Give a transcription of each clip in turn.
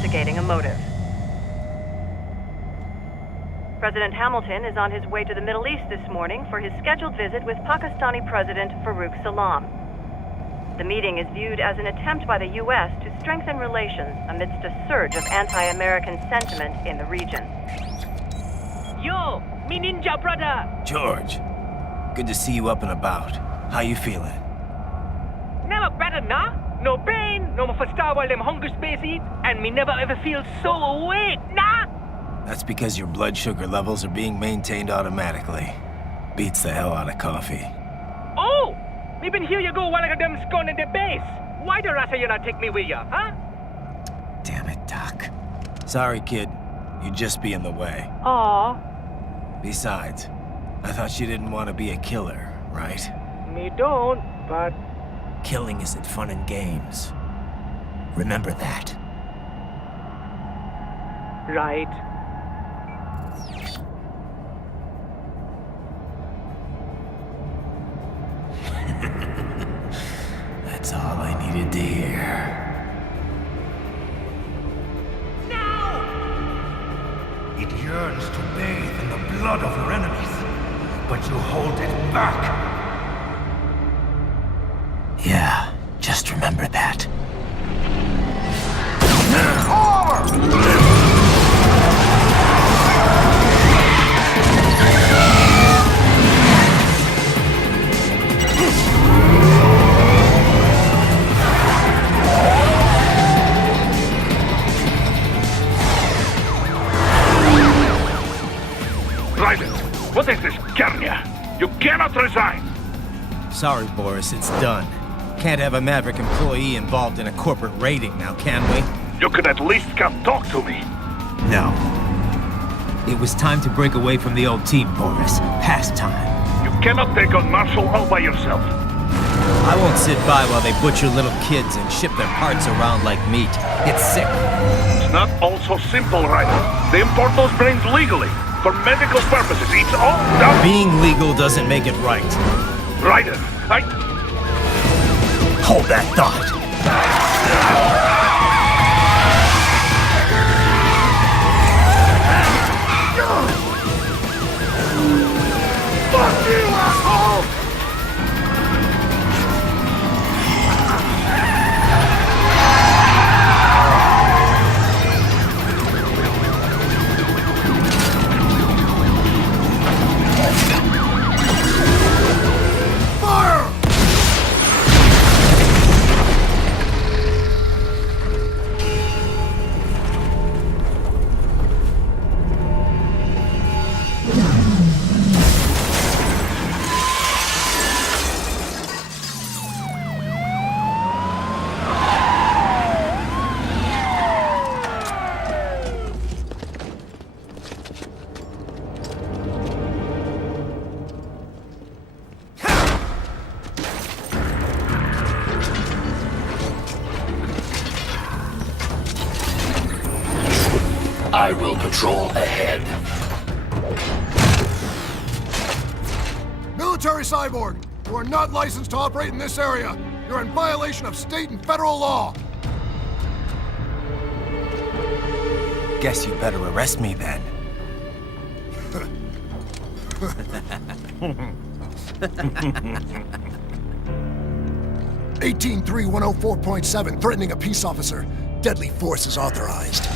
investigating a motive. President Hamilton is on his way to the Middle East this morning for his scheduled visit with Pakistani President Farooq Salam. The meeting is viewed as an attempt by the U.S. to strengthen relations amidst a surge of anti-American sentiment in the region. Yo, me ninja brother! George, good to see you up and about. How you feeling? Never better, nah? No pain, no more for star while them hunger space eat, and me never ever feel so awake, nah? That's because your blood sugar levels are being maintained automatically. Beats the hell out of coffee. Oh! Me been here you go while I got them scone in the base. Why the rasta you not take me with ya, huh? Damn it, Doc. Sorry, kid. You'd just be in the way. Aw. Besides, I thought you didn't want to be a killer, right? Me don't, but... Killing isn't fun and games. Remember that. Right. That's all I needed to hear. Now! It yearns to bathe in the blood of your enemies, but you hold it back. Yeah, just remember that. Raiden, what is this, Garnia? You cannot resign! Sorry, Boris, it's done. Can't have a Maverick employee involved in a corporate raiding now, can we? You could at least come talk to me. No. It was time to break away from the old team, Boris. Past time. You cannot take on Marshall all by yourself. I won't sit by while they butcher little kids and ship their parts around like meat. It's sick. It's not all so simple, Raiden. They import those brains legally. For medical purposes, it's all done. Being legal doesn't make it right. Raiden, Hold that thought. Fuck you, asshole! I will patrol ahead. Military cyborg! You are not licensed to operate in this area. You're in violation of state and federal law. Guess you better arrest me then. 183-104.7, threatening a peace officer. Deadly force is authorized.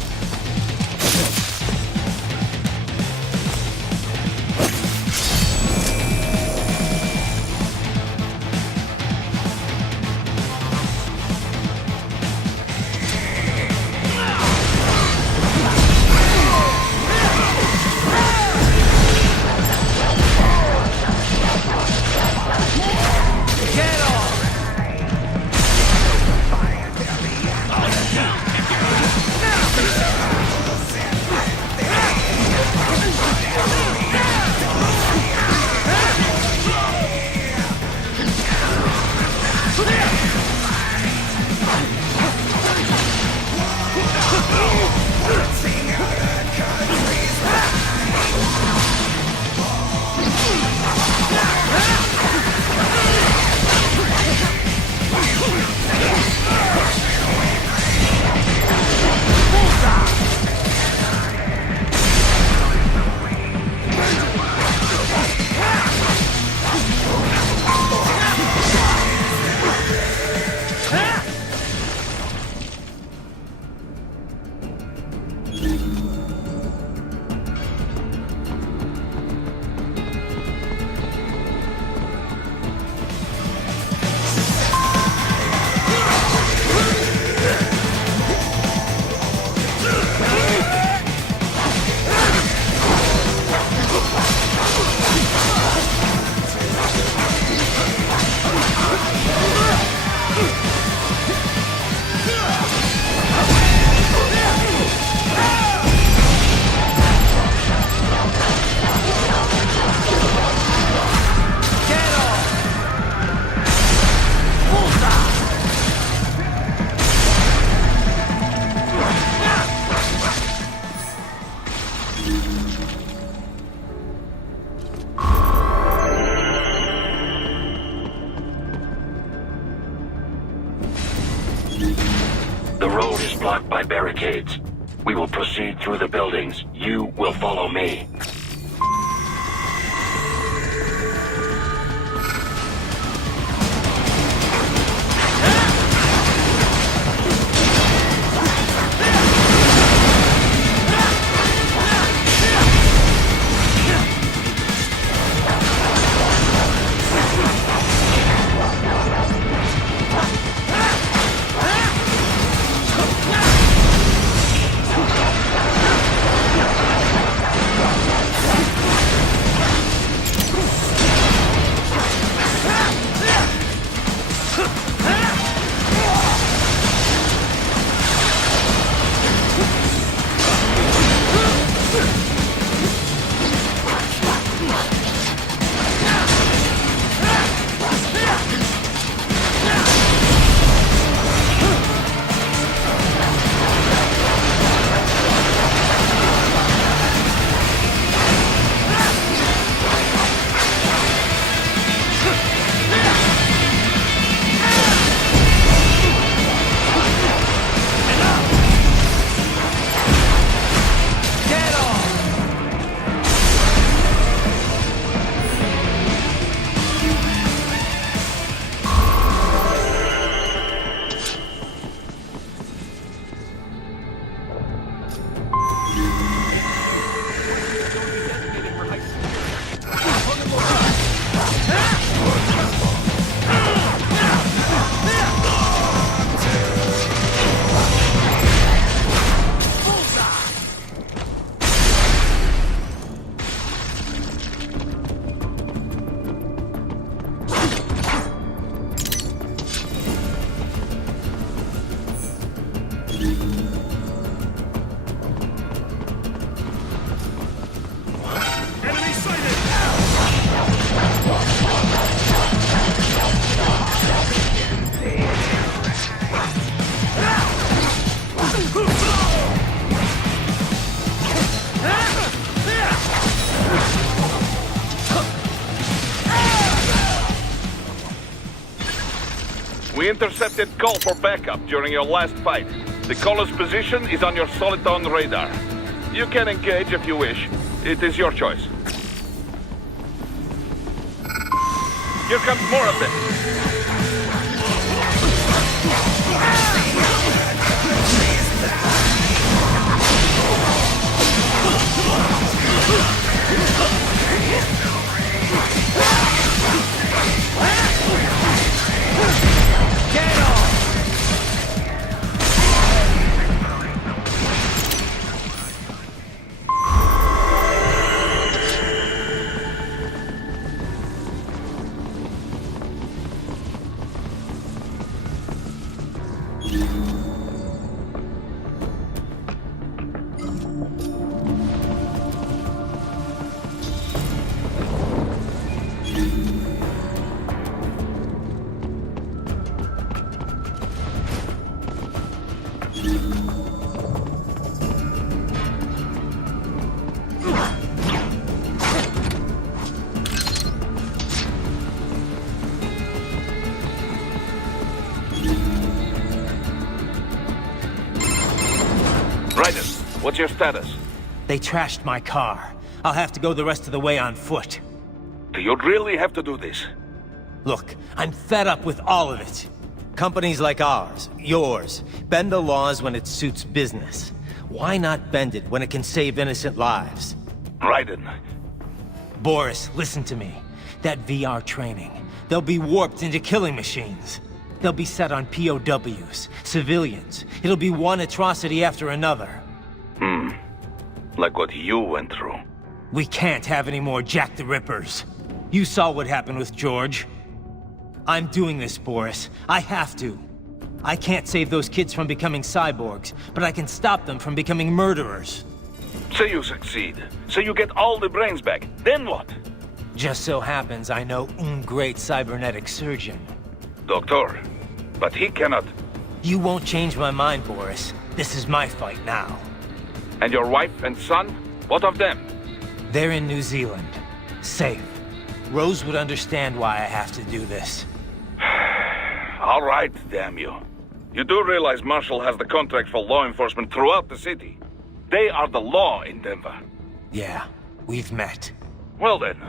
The road is blocked by barricades. We will proceed through the buildings. You will follow me. We intercepted call for backup during your last fight. The caller's position is on your Soliton radar. You can engage if you wish. It is your choice. Here comes more of this. Raiden, what's your status? They trashed my car. I'll have to go the rest of the way on foot. Do you really have to do this? Look, I'm fed up with all of it. Companies like ours, yours, bend the laws when it suits business. Why not bend it when it can save innocent lives? Raiden. Boris, listen to me. That VR training, they'll be warped into killing machines. They'll be set on POWs, civilians. It'll be one atrocity after another. Like what you went through. We can't have any more Jack the Rippers. You saw what happened with George. I'm doing this, Boris. I have to. I can't save those kids from becoming cyborgs, but I can stop them from becoming murderers. Say you succeed. Say you get all the brains back. Then what? Just so happens I know un great cybernetic surgeon. Doctor. But he cannot. You won't change my mind, Boris. This is my fight now. And your wife and son? What of them? They're in New Zealand. Safe. Rose would understand why I have to do this. All right, damn you. You do realize Marshall has the contract for law enforcement throughout the city. They are the law in Denver. Yeah, we've met. Well then.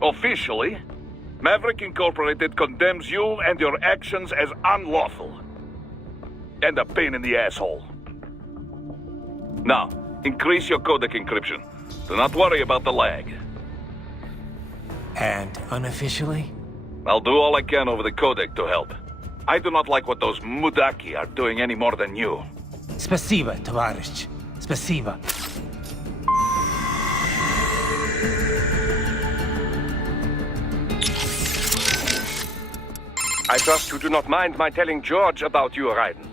Officially, Maverick Incorporated condemns you and your actions as unlawful. And a pain in the asshole. Now, increase your codec encryption. Do not worry about the lag. And unofficially? I'll do all I can over the codec to help. I do not like what those mudaki are doing any more than you. Spasiba, tovarищ. Spasiba. I trust you do not mind my telling George about you, Raiden.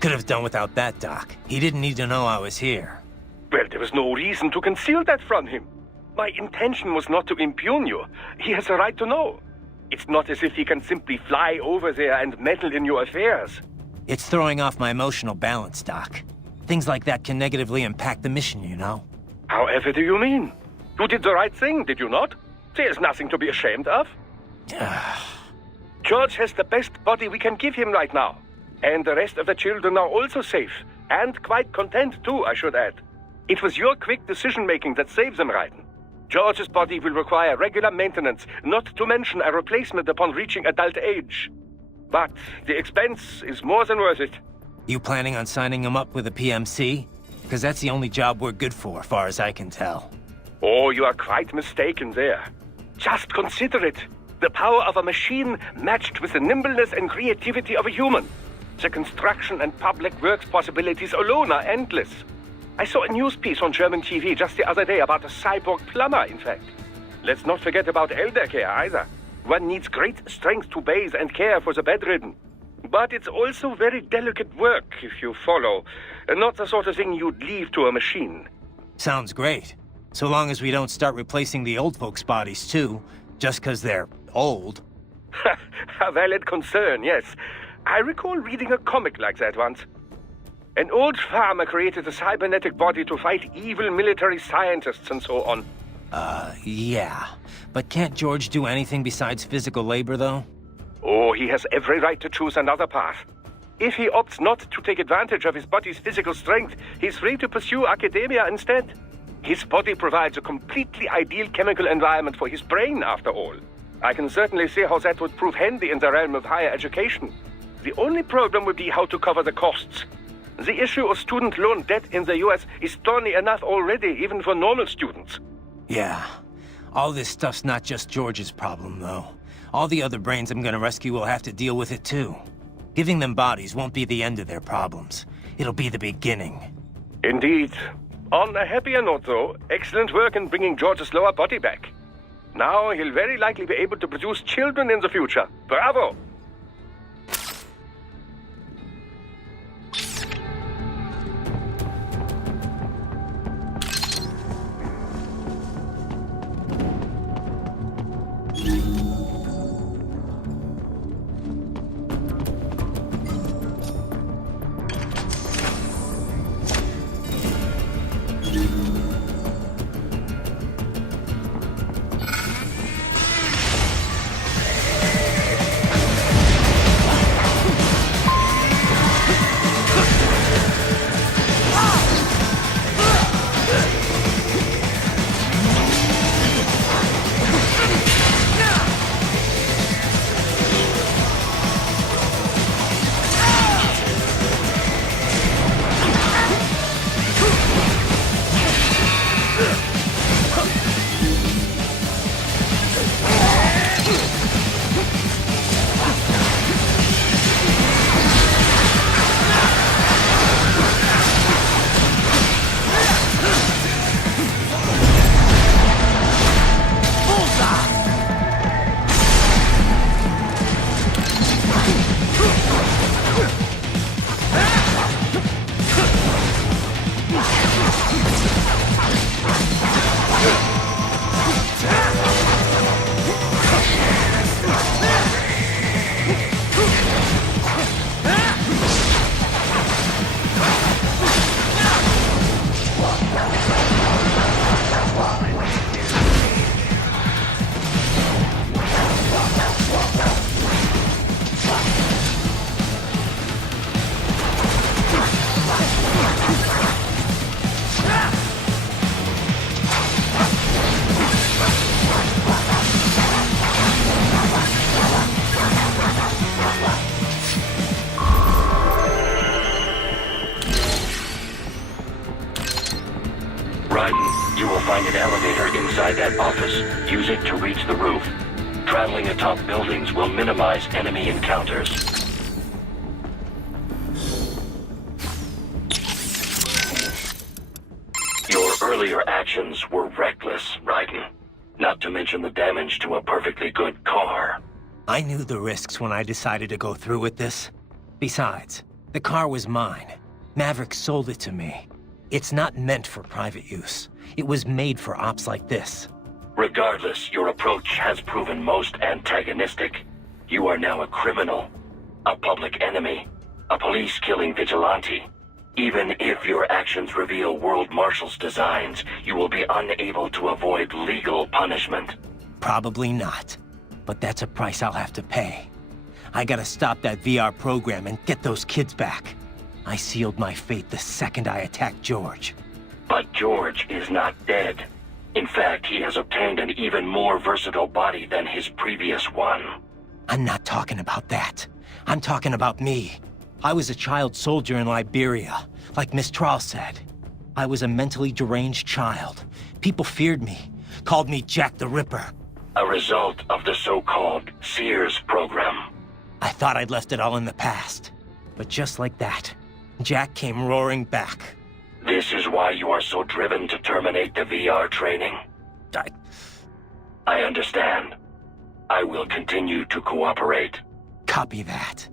Could have done without that, Doc. He didn't need to know I was here. Well, there was no reason to conceal that from him. My intention was not to impugn you. He has a right to know. It's not as if he can simply fly over there and meddle in your affairs. It's throwing off my emotional balance, Doc. Things like that can negatively impact the mission, you know? However do you mean? You did the right thing, did you not? There's nothing to be ashamed of. George has the best body we can give him right now. And the rest of the children are also safe. And quite content too, I should add. It was your quick decision-making that saved them, Raiden. George's body will require regular maintenance, not to mention a replacement upon reaching adult age. But the expense is more than worth it. You planning on signing him up with a PMC? Because that's the only job we're good for, far as I can tell. Oh, you are quite mistaken there. Just consider it. The power of a machine matched with the nimbleness and creativity of a human. The construction and public works possibilities alone are endless. I saw a news piece on German TV just the other day about a cyborg plumber, in fact. Let's not forget about elder care either. One needs great strength to bathe and care for the bedridden. But it's also very delicate work, if you follow. Not the sort of thing you'd leave to a machine. Sounds great. So long as we don't start replacing the old folks' bodies too, just because they're old. A valid concern, yes. I recall reading a comic like that once. An old farmer created a cybernetic body to fight evil military scientists and so on. Yeah. But can't George do anything besides physical labor, though? Oh, he has every right to choose another path. If he opts not to take advantage of his body's physical strength, he's free to pursue academia instead. His body provides a completely ideal chemical environment for his brain, after all. I can certainly see how that would prove handy in the realm of higher education. The only problem would be how to cover the costs. The issue of student loan debt in the US is thorny enough already, even for normal students. Yeah. All this stuff's not just George's problem, though. All the other brains I'm gonna rescue will have to deal with it, too. Giving them bodies won't be the end of their problems. It'll be the beginning. Indeed. On a happier note, though, excellent work in bringing George's lower body back. Now he'll very likely be able to produce children in the future. Bravo! inside that office. Use it to reach the roof. Traveling atop buildings will minimize enemy encounters. Your earlier actions were reckless, Raiden. Not to mention the damage to a perfectly good car. I knew the risks when I decided to go through with this. Besides, the car was mine. Maverick sold it to me. It's not meant for private use. It was made for ops like this. Regardless, your approach has proven most antagonistic. You are now a criminal, a public enemy, a police-killing vigilante. Even if your actions reveal World Marshal's designs, you will be unable to avoid legal punishment. Probably not. But that's a price I'll have to pay. I gotta stop that VR program and get those kids back. I sealed my fate the second I attacked George. But George is not dead. In fact, he has obtained an even more versatile body than his previous one. I'm not talking about that. I'm talking about me. I was a child soldier in Liberia, like Miss Trawl said. I was a mentally deranged child. People feared me, called me Jack the Ripper. A result of the so-called Sears program. I thought I'd left it all in the past. But just like that, Jack came roaring back. This is why you are so driven to terminate the VR training. I understand. I will continue to cooperate. Copy that.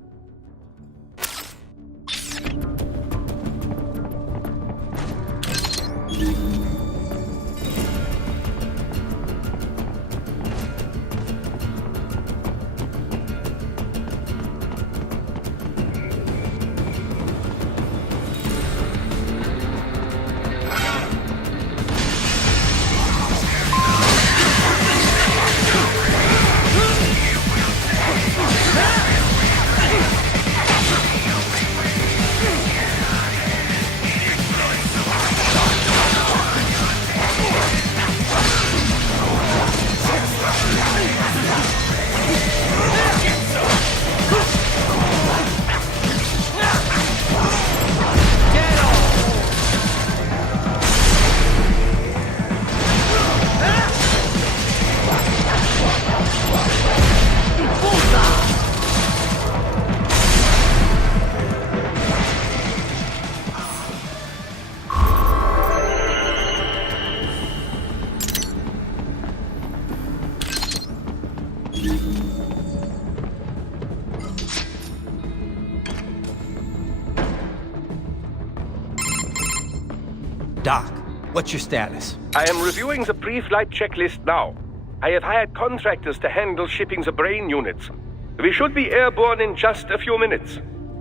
Doc, what's your status? I am reviewing the pre-flight checklist now. I have hired contractors to handle shipping the brain units. We should be airborne in just a few minutes.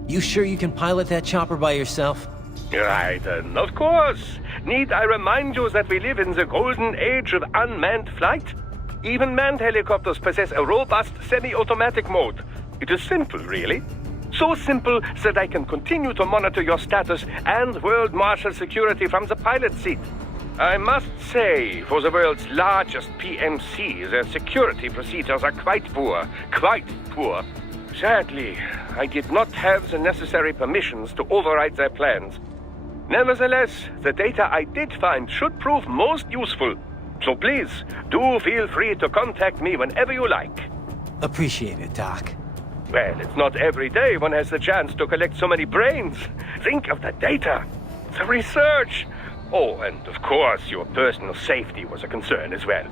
You sure you can pilot that chopper by yourself? Raiden, of course. Need I remind you that we live in the golden age of unmanned flight? Even manned helicopters possess a robust semi-automatic mode. It is simple, really. So simple that I can continue to monitor your status and World Marshal security from the pilot seat. I must say, for the world's largest PMC, their security procedures are quite poor. Quite poor. Sadly, I did not have the necessary permissions to override their plans. Nevertheless, the data I did find should prove most useful. So please, do feel free to contact me whenever you like. Appreciate it, Doc. Well, it's not every day one has the chance to collect so many brains. Think of the data, the research. Oh, and of course, your personal safety was a concern as well.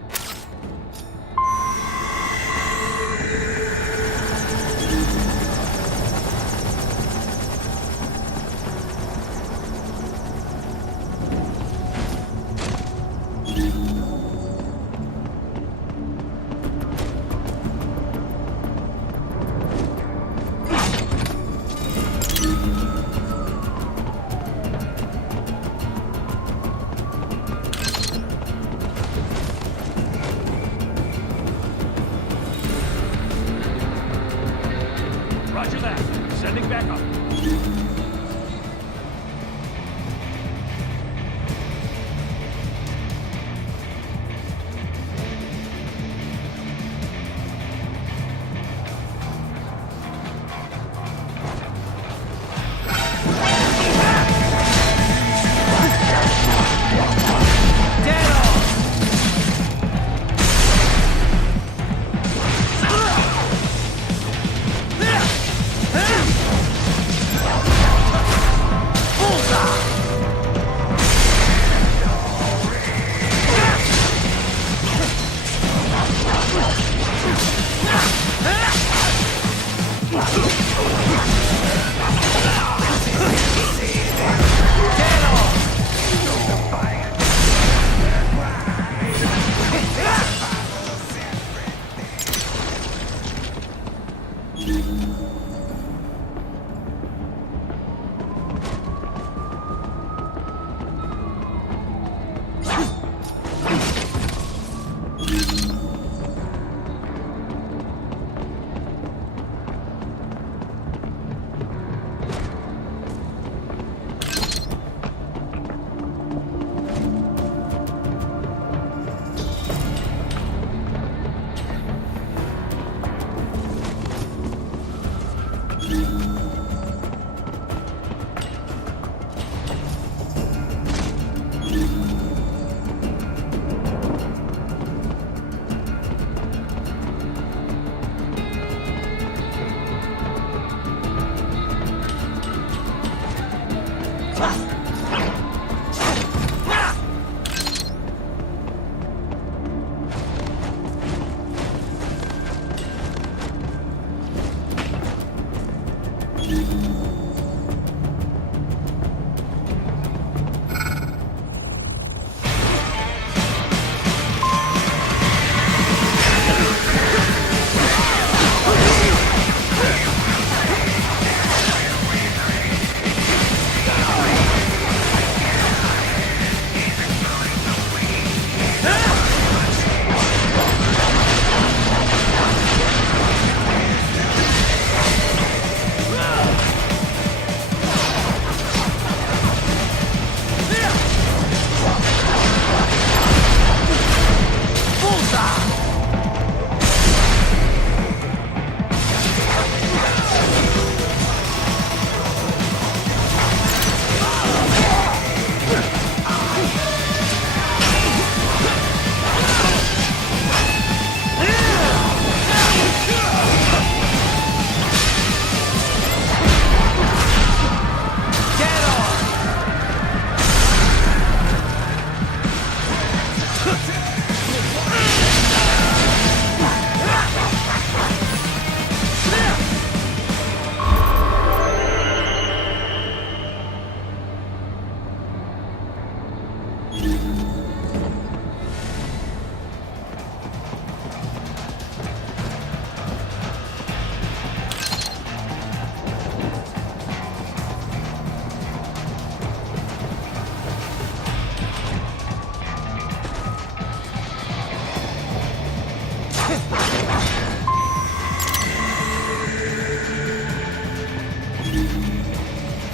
Roger that. Sending back up.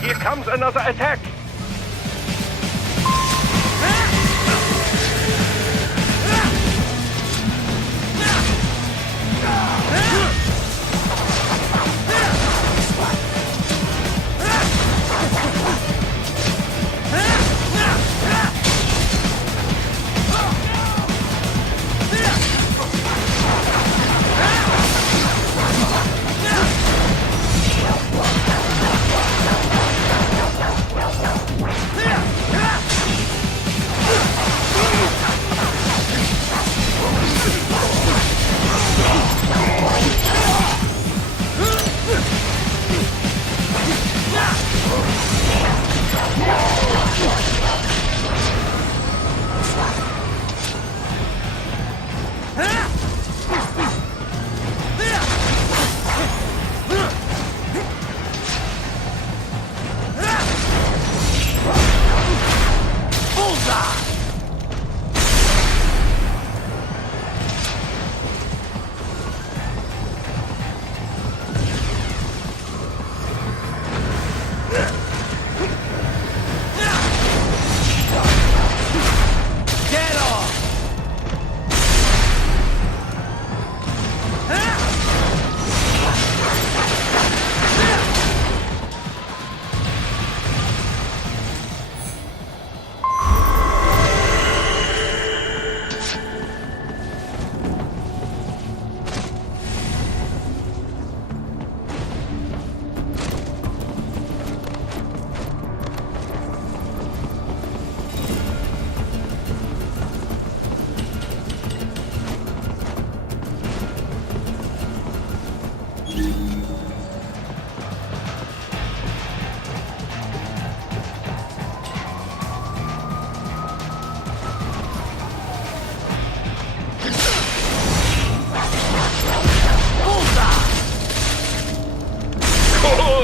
Here comes another attack!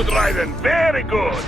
Good, Raiden. Very good.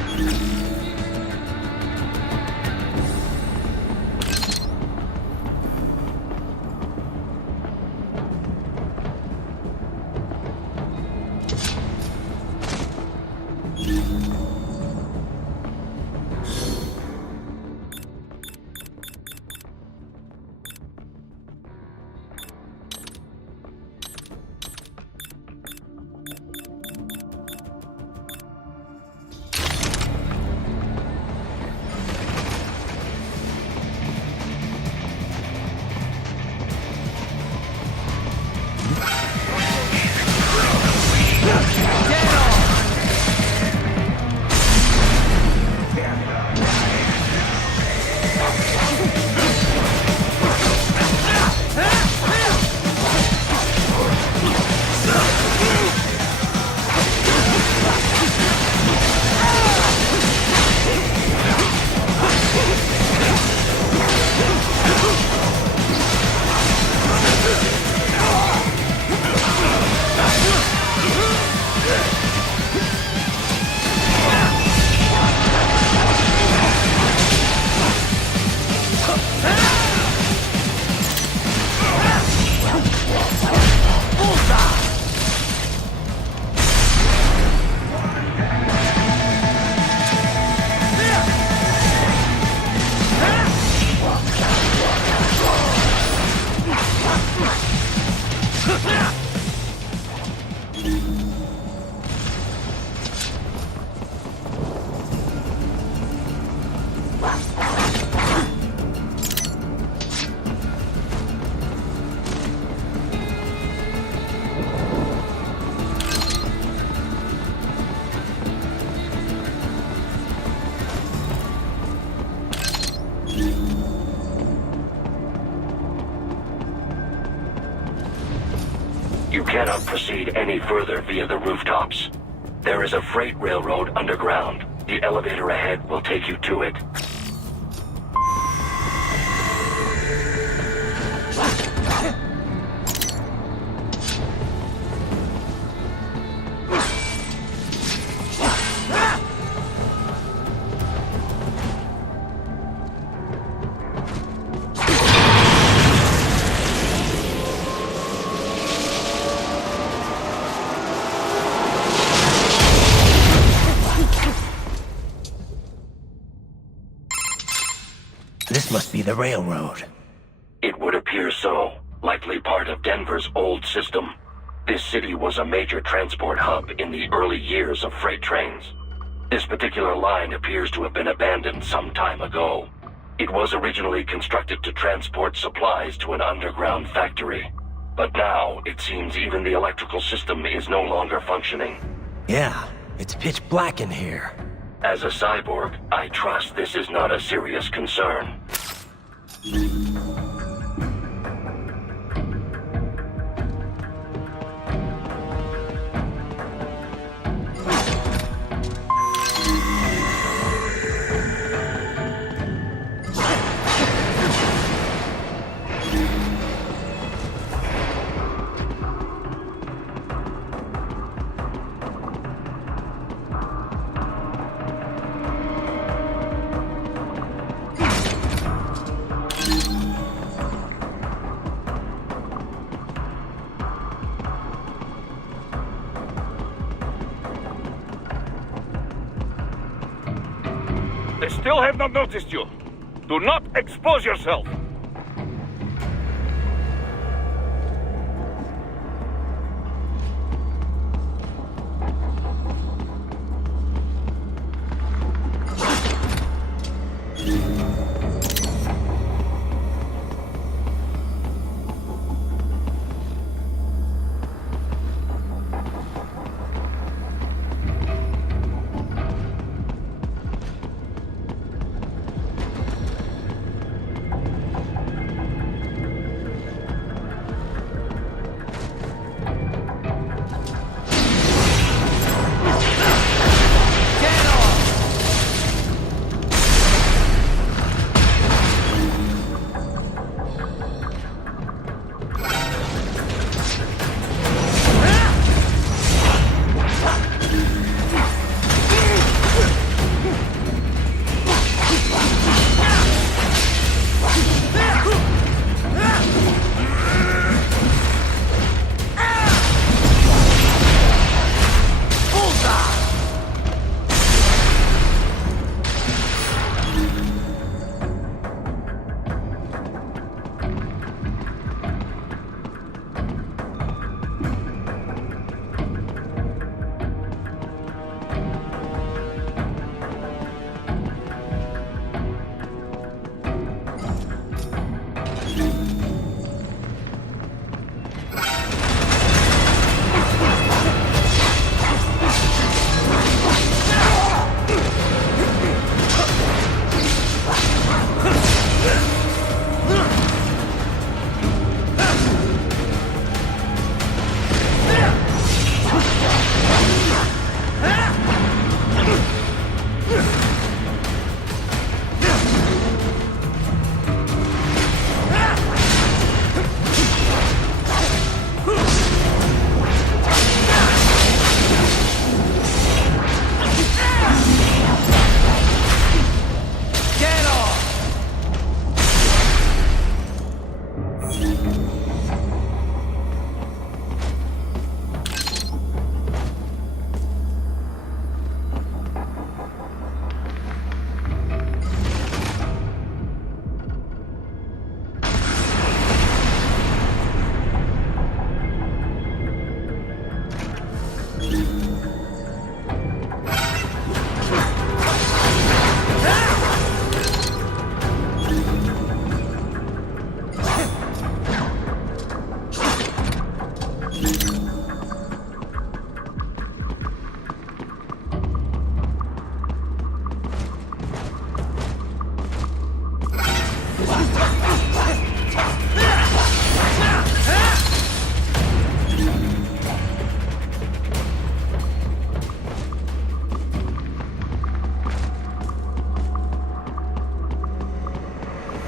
cannot proceed any further via the rooftops. There is a freight railroad underground. The elevator ahead will take you to it. This must be the railroad. It would appear so. Likely part of Denver's old system. This city was a major transport hub in the early years of freight trains. This particular line appears to have been abandoned some time ago. It was originally constructed to transport supplies to an underground factory. But now, it seems even the electrical system is no longer functioning. Yeah, it's pitch black in here. As a cyborg, I trust this is not a serious concern. They still have not noticed you. Do not expose yourself.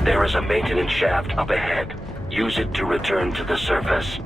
There is a maintenance shaft up ahead. Use it to return to the surface.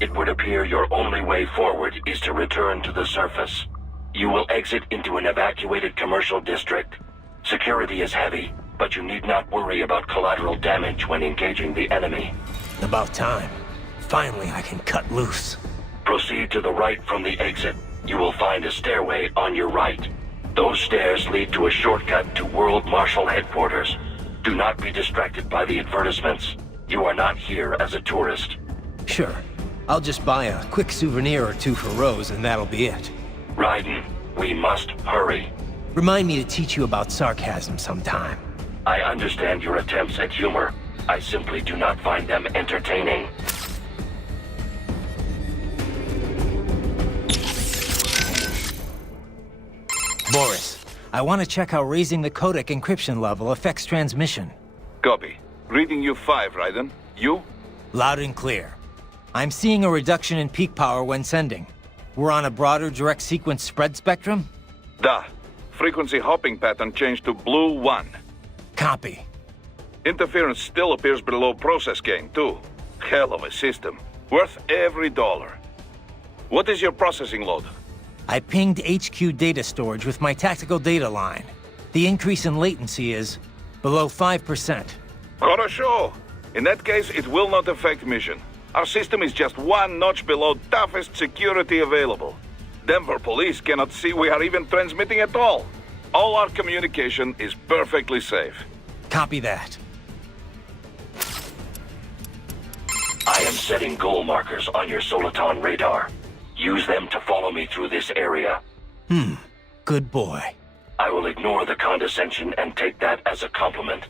It would appear your only way forward is to return to the surface. You will exit into an evacuated commercial district. Security is heavy, but you need not worry about collateral damage when engaging the enemy. About time. Finally, I can cut loose. Proceed to the right from the exit. You will find a stairway on your right. Those stairs lead to a shortcut to World Marshal Headquarters. Do not be distracted by the advertisements. You are not here as a tourist. Sure. I'll just buy a quick souvenir or two for Rose, and that'll be it. Raiden, we must hurry. Remind me to teach you about sarcasm sometime. I understand your attempts at humor. I simply do not find them entertaining. Boris, I want to check how raising the codec encryption level affects transmission. Copy. Reading you 5, Raiden. You? Loud and clear. I'm seeing a reduction in peak power when sending. We're on a broader direct sequence spread spectrum? Da. Frequency hopping pattern changed to blue 1. Copy. Interference still appears below process gain, too. Hell of a system. Worth every dollar. What is your processing load? I pinged HQ data storage with my tactical data line. The increase in latency is below 5%. Хорошо. In that case, it will not affect mission. Our system is just one notch below toughest security available. Denver police cannot see we are even transmitting at all. All our communication is perfectly safe. Copy that. I am setting goal markers on your Soliton radar. Use them to follow me through this area. Good boy. I will ignore the condescension and take that as a compliment.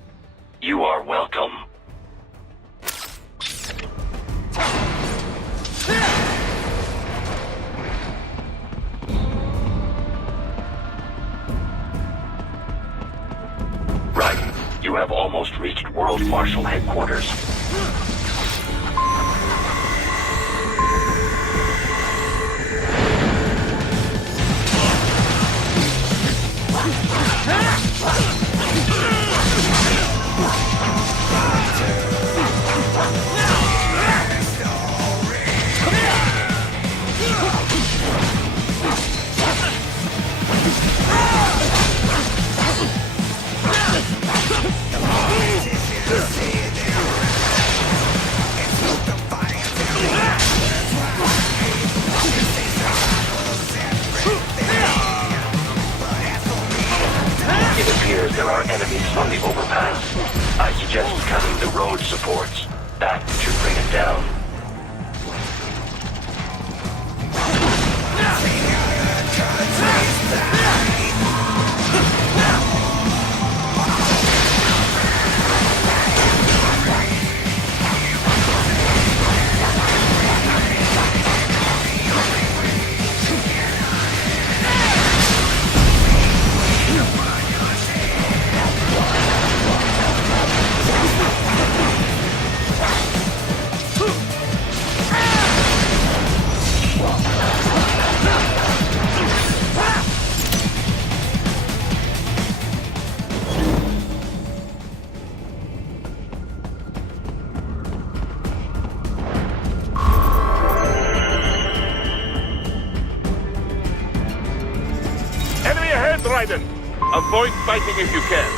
You are welcome. Right. You have almost reached World Marshal Headquarters. It appears there are enemies on the overpass. I suggest cutting the road supports. That should bring it down. Country's Raiden. Avoid fighting if you can.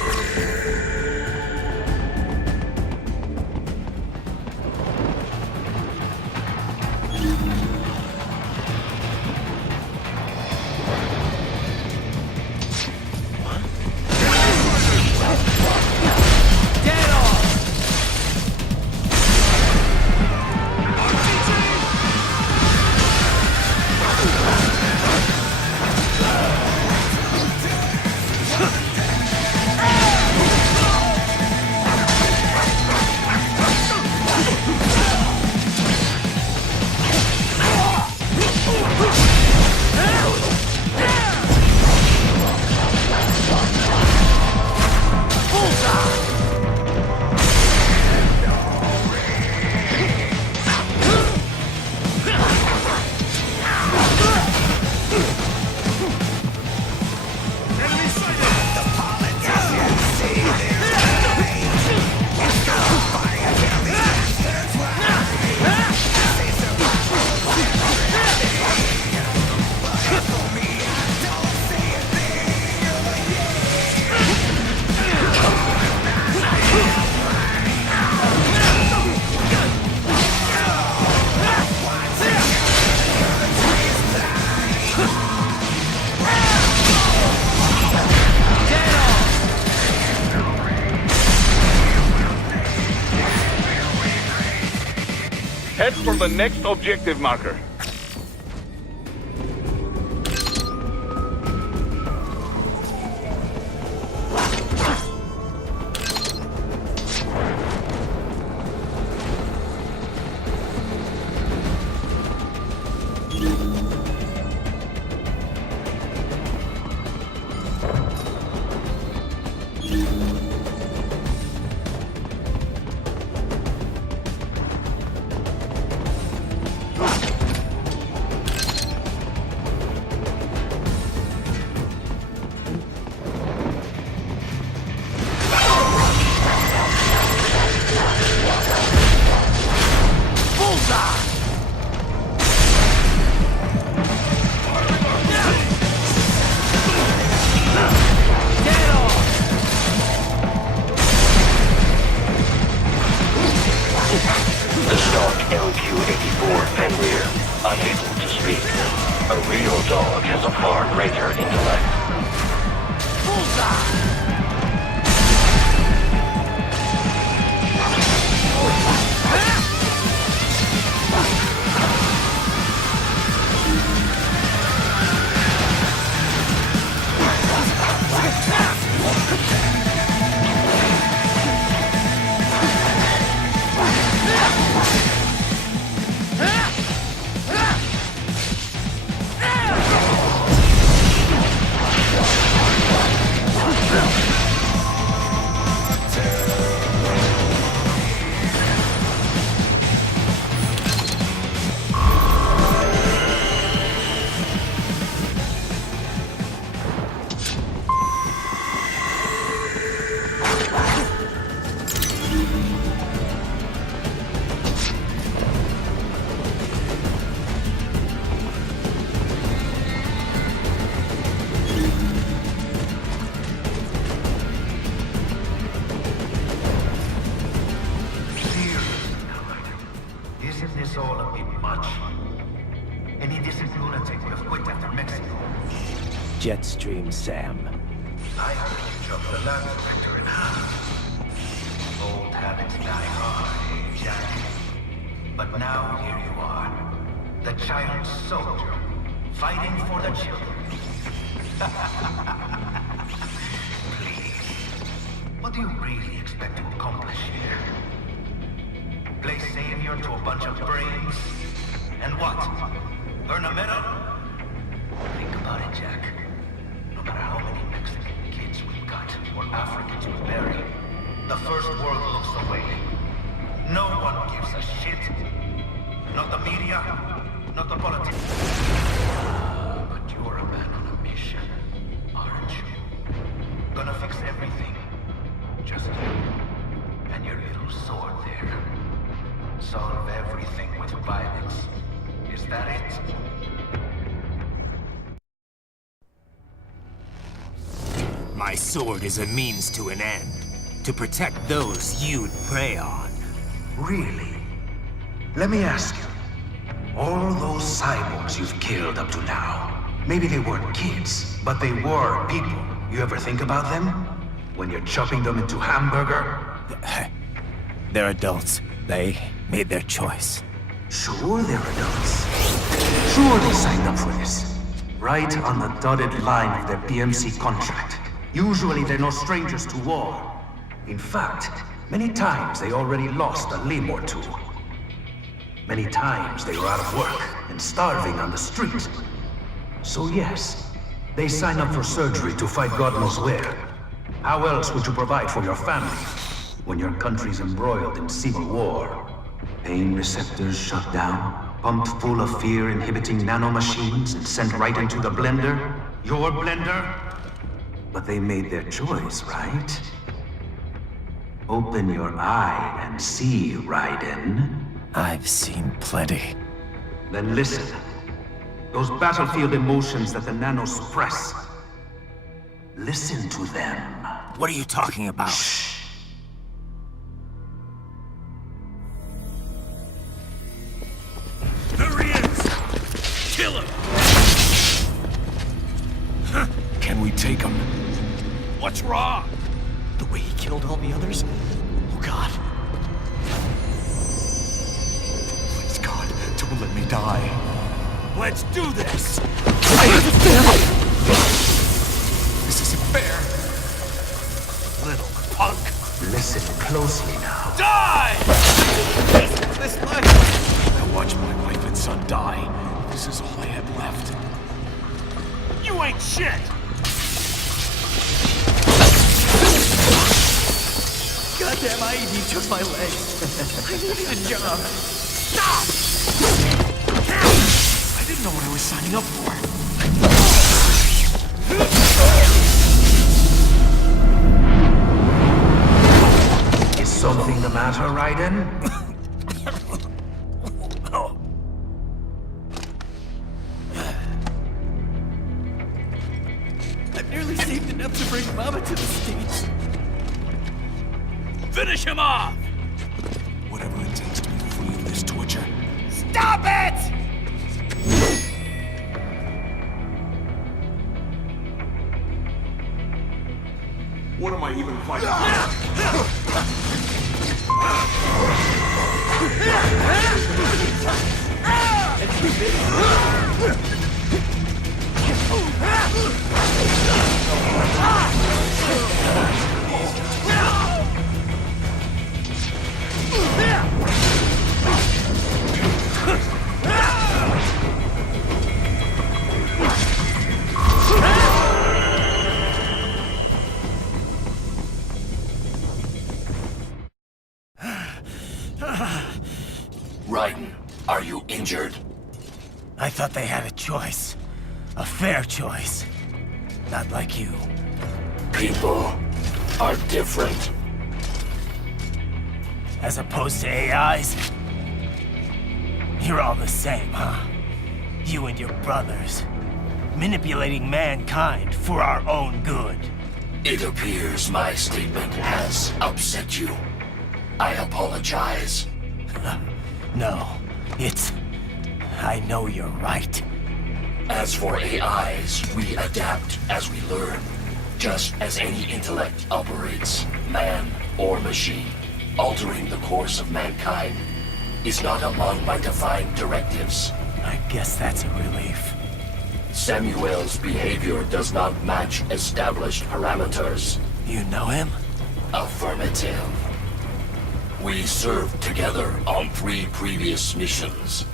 Head for the next objective marker. Jetstream Sam. I heard you dropped the land vector in half. Old habits die hard, Jack. But now here you are, the child soldier, fighting for the children. Please, what do you really expect to accomplish here? Play savior to a bunch of brains? And what? Earn a medal? Think about it, Jack. No matter how many Mexican kids we've got, or Africans we bury, the first world looks away. No one gives a shit. Not the media, not the politics. But you're a man on a mission, aren't you? Gonna fix everything. Just you and your little sword there. Solve everything with violence. Is that it? My sword is a means to an end. To protect those you'd prey on. Really? Let me ask you. All those cyborgs you've killed up to now, maybe they weren't kids, but they were people. You ever think about them? When you're chopping them into hamburger? They're adults. They made their choice. Sure they're adults. Sure they signed up for this. Right on the dotted line of their PMC contract. Usually they're no strangers to war. In fact, many times they already lost a limb or two. Many times they were out of work and starving on the street. So yes, they sign up for surgery to fight God knows where. How else would you provide for your family when your country's embroiled in civil war? Pain receptors shut down, pumped full of fear-inhibiting nanomachines and sent right into the blender? Your blender? But they made their choice, right? Open your eye and see, Raiden. I've seen plenty. Then listen. Those battlefield emotions that the nanos suppress. Listen to them. What are you talking about? Shh. There he is! Kill him! Can we take him? What's wrong? The way he killed all the others? Oh God. Please God, don't let me die. Let's do this! I have a family! This isn't fair. Little punk! Listen closely now. Die! This life! I watched my wife and son die. This is all I had left. You ain't shit! Goddamn IED took my leg. I needed a job. Stop! I didn't know what I was signing up for. Is something the matter, Raiden? I've nearly saved enough to bring Mama to the States. Finish him off! Whatever it takes to be free of this torture. Stop it! What am I even fighting? Raiden, are you injured? I thought they had a choice. A fair choice. Not like you. People are different. As opposed to AIs? You're all the same, huh? You and your brothers. Manipulating mankind for our own good. It appears my statement has upset you. I apologize. No, it's... I know you're right. As for AIs, we adapt as we learn. Just as any intellect operates, man or machine. Altering the course of mankind is not among my defined directives. I guess that's a relief. Samuel's behavior does not match established parameters. You know him? Affirmative. We served together on 3 previous missions.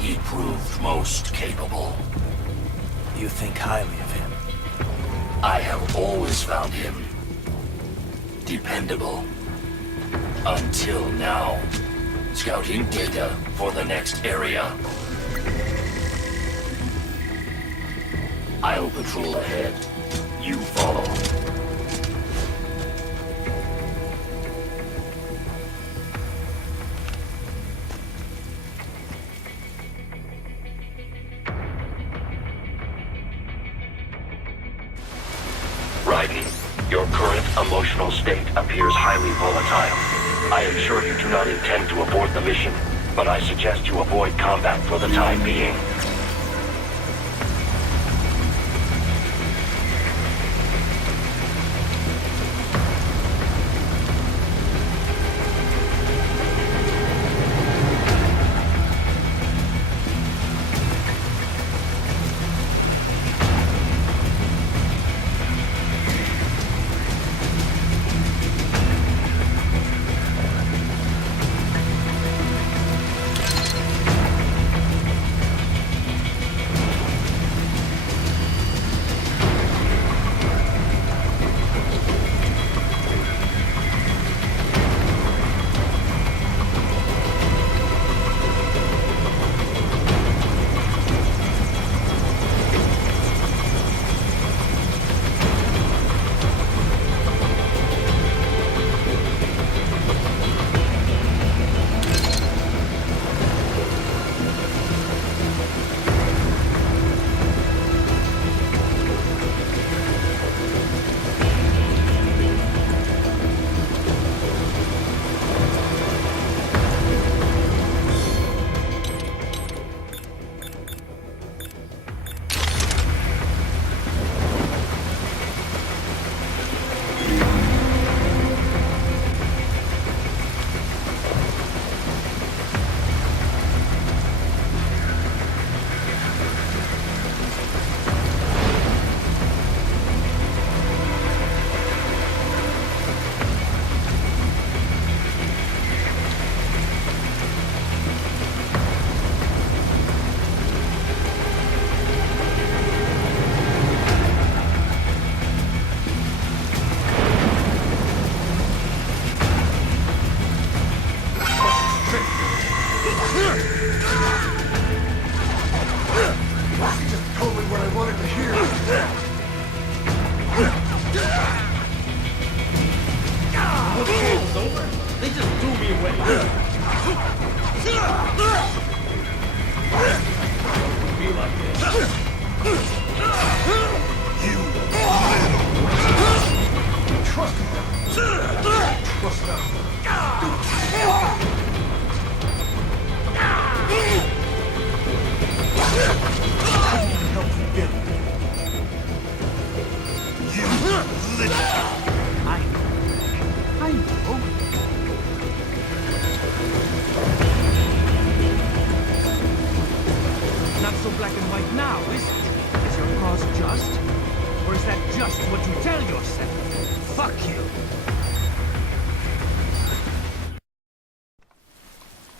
He proved most capable. You think highly of him? I have always found him dependable. Until now. Scouting data for the next area. I'll patrol ahead. You follow. Raiden, current emotional state appears highly volatile. I am sure you do not intend to abort the mission, but I suggest you avoid combat for the time being.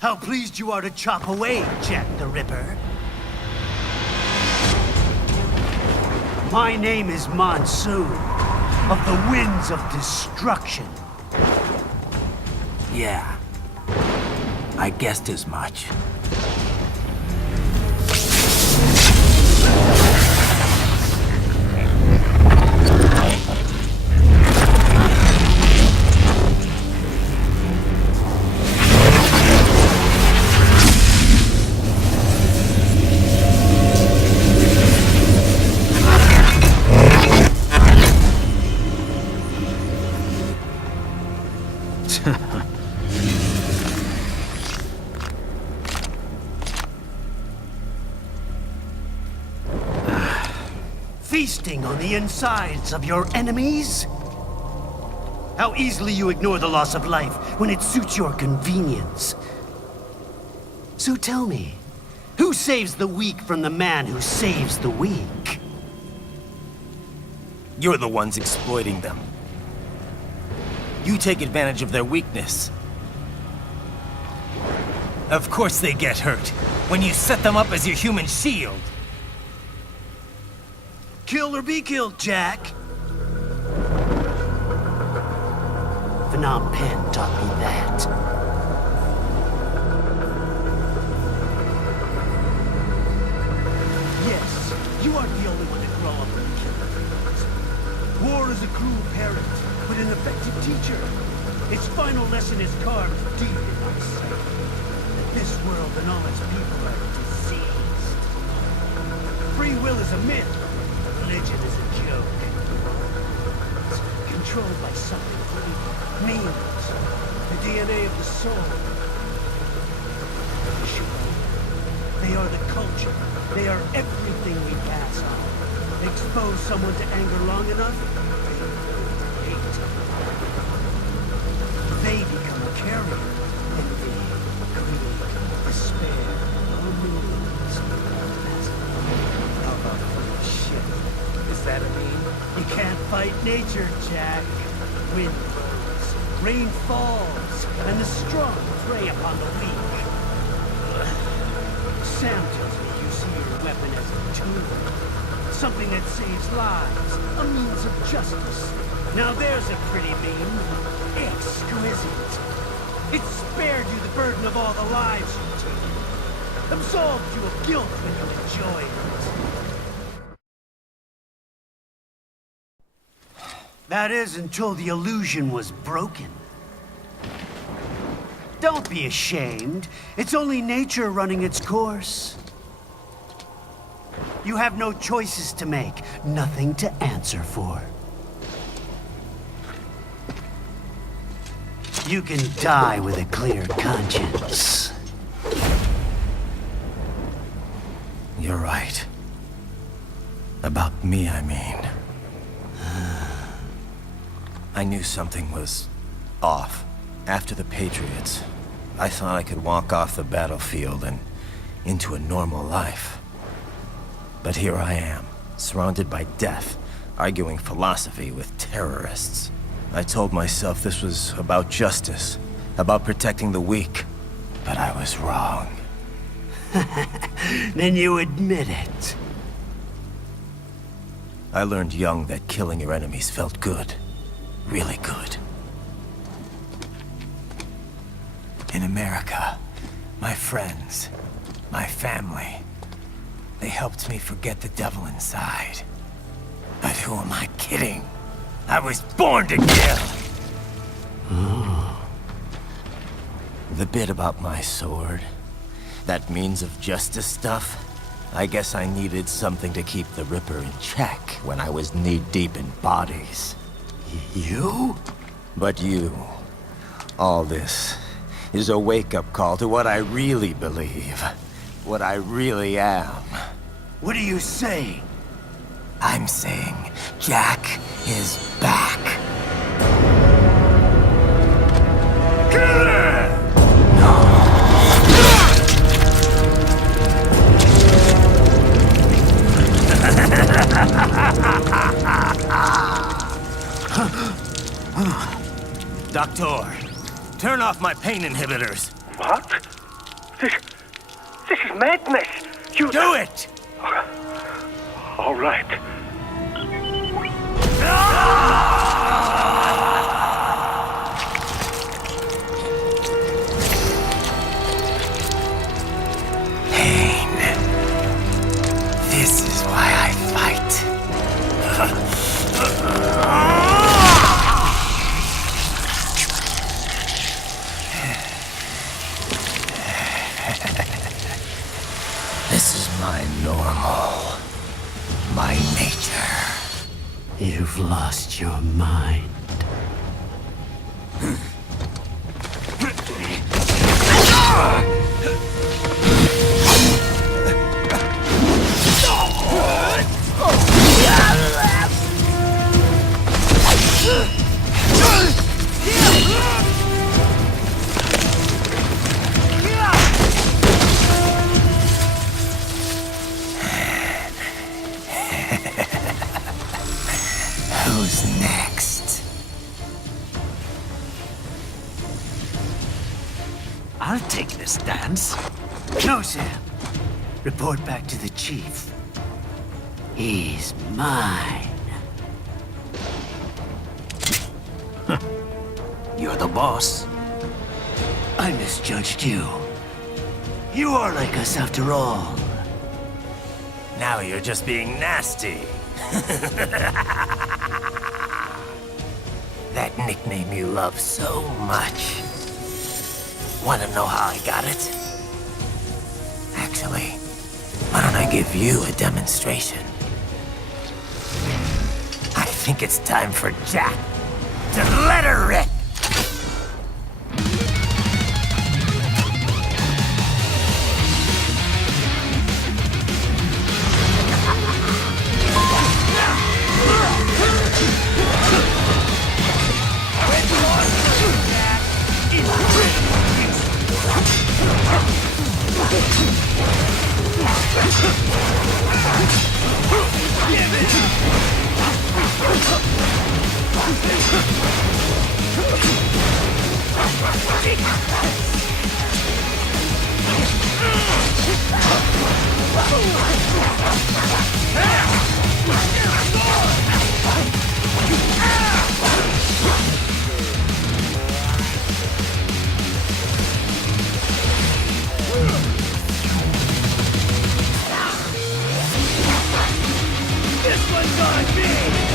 How pleased you are to chop away, Jack the Ripper. My name is Monsoon, of the Winds of Destruction. Yeah, I guessed as much. Feasting on the insides of your enemies? How easily you ignore the loss of life when it suits your convenience. So tell me, who saves the weak from the man who saves the weak? You're the ones exploiting them. You take advantage of their weakness. Of course they get hurt when you set them up as your human shield. Kill or be killed, Jack. Phnom Penh taught me that. Yes, you aren't the only one to grow up with killers. War is a cruel parent, but an effective teacher. Its final lesson is carved deep in my soul. That this world and all its people are diseased. Free will is a myth. Religion is a joke. controlled by something greater. Memes. The DNA of the soul. Sure. They are the culture. They are everything we pass on. Expose someone to anger long enough, they hate. They become a carrier. Envy, greed, despair, loneliness. How about shit? Is that a meme? You can't fight nature, Jack. Wind blows, rain falls, and the strong prey upon the weak. Sam tells me you see your weapon as a tool. Something that saves lives, a means of justice. Now there's a pretty meme. Exquisite. It spared you the burden of all the lives you've taken. Absolved you of guilt when you enjoy it. That is until the illusion was broken. Don't be ashamed. It's only nature running its course. You have no choices to make, nothing to answer for. You can die with a clear conscience. You're right. About me, I mean. I knew something was off. After the Patriots, I thought I could walk off the battlefield and into a normal life. But here I am, surrounded by death, arguing philosophy with terrorists. I told myself this was about justice, about protecting the weak. But I was wrong. Then you admit it. I learned young that killing your enemies felt good. Really good. In America, my friends, my family, they helped me forget the devil inside. But who am I kidding? I was born to kill! The bit about my sword, that means of justice stuff, I guess I needed something to keep the Ripper in check when I was knee-deep in bodies. You? But you, all this, is a wake-up call to what I really believe. What I really am. What are you saying? I'm saying Jack is back. Doctor, turn off my pain inhibitors. What? This is madness. You do it! All right. Pain. This is why I fight. This is my normal. My nature. You've lost your mind. Who's next? I'll take this dance. No, Sam. Report back to the chief. He's mine. You're the boss. I misjudged you. You are like us after all. Now you're just being nasty. That nickname you love so much. Want to know how I got it? Actually, why don't I give you a demonstration? I think it's time for Jack to let her rip! This one's on me!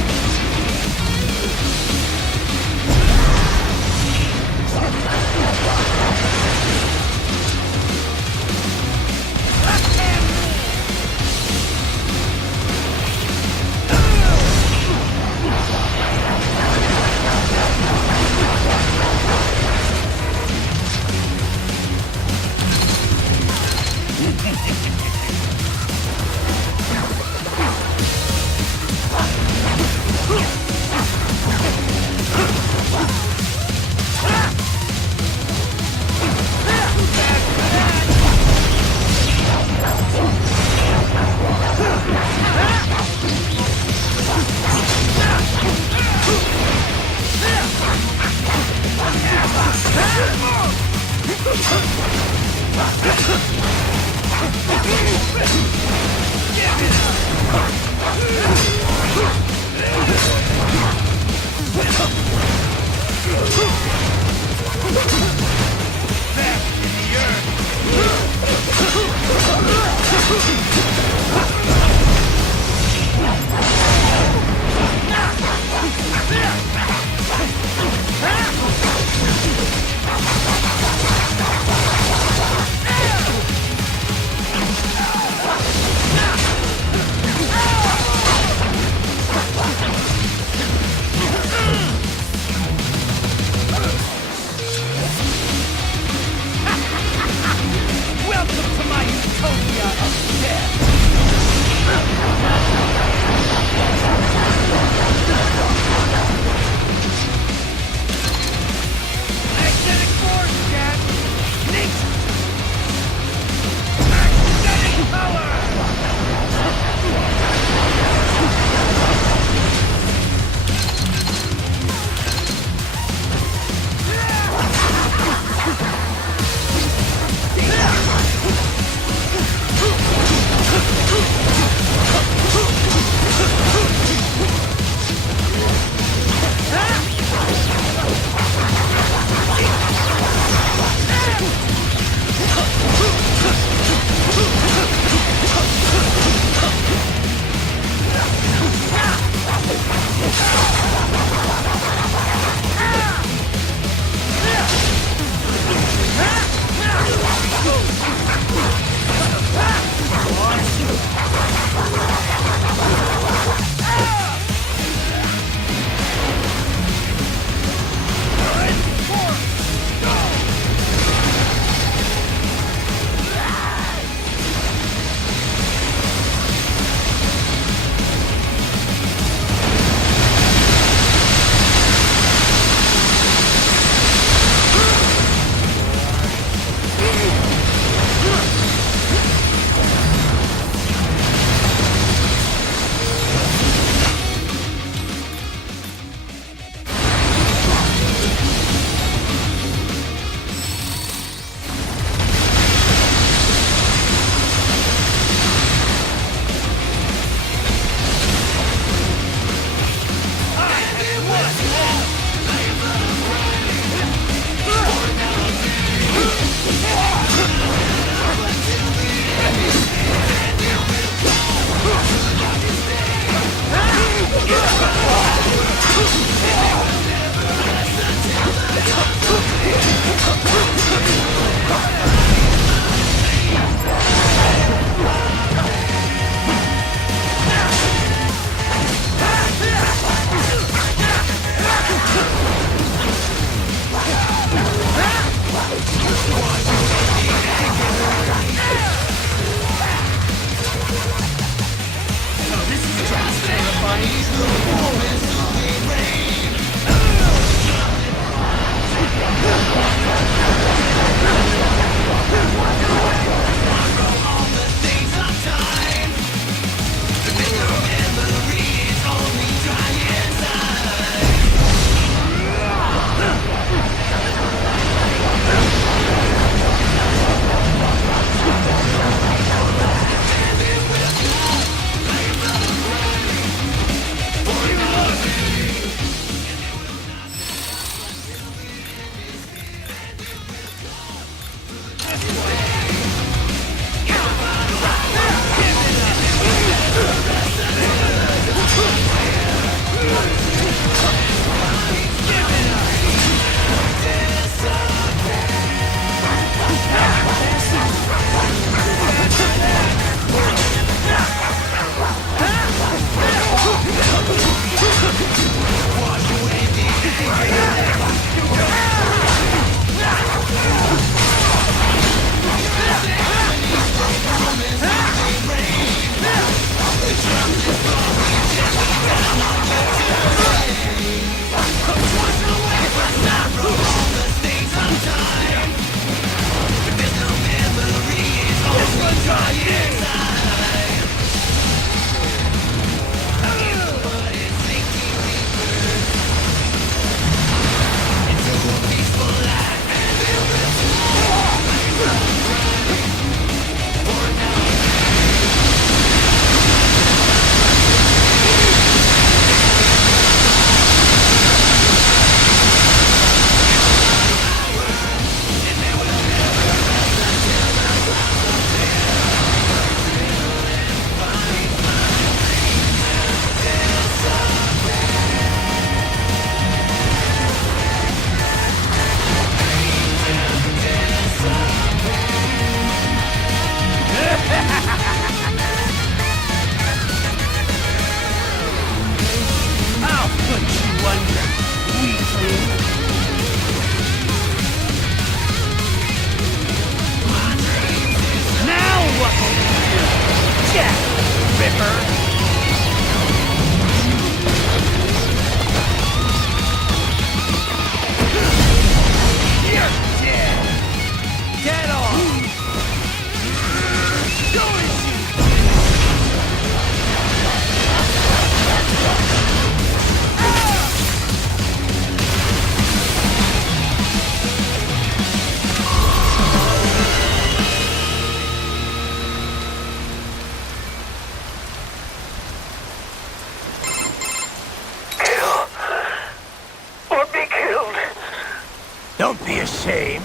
Don't be ashamed.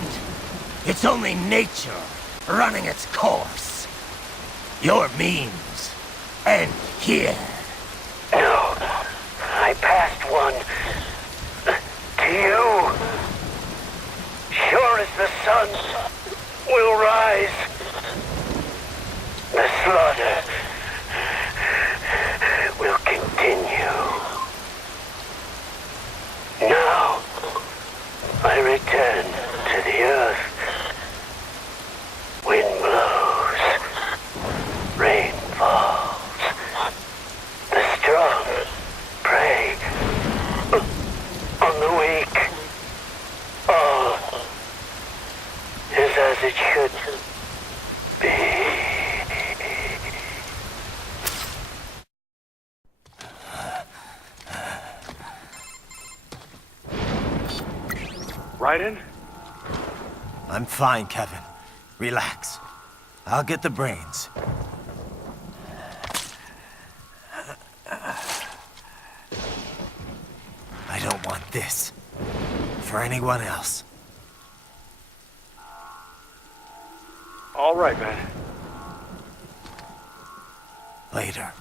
It's only nature running its course. Your means end here. No, I passed one. To you. Sure as the sun will rise. The slaughter will continue. Now, I return to the earth. Wind blows. Rain falls. The strong prey on the weak. All is as it should be. Raiden? I'm fine, Kevin. Relax. I'll get the brains. I don't want this. For anyone else. All right, man. Later.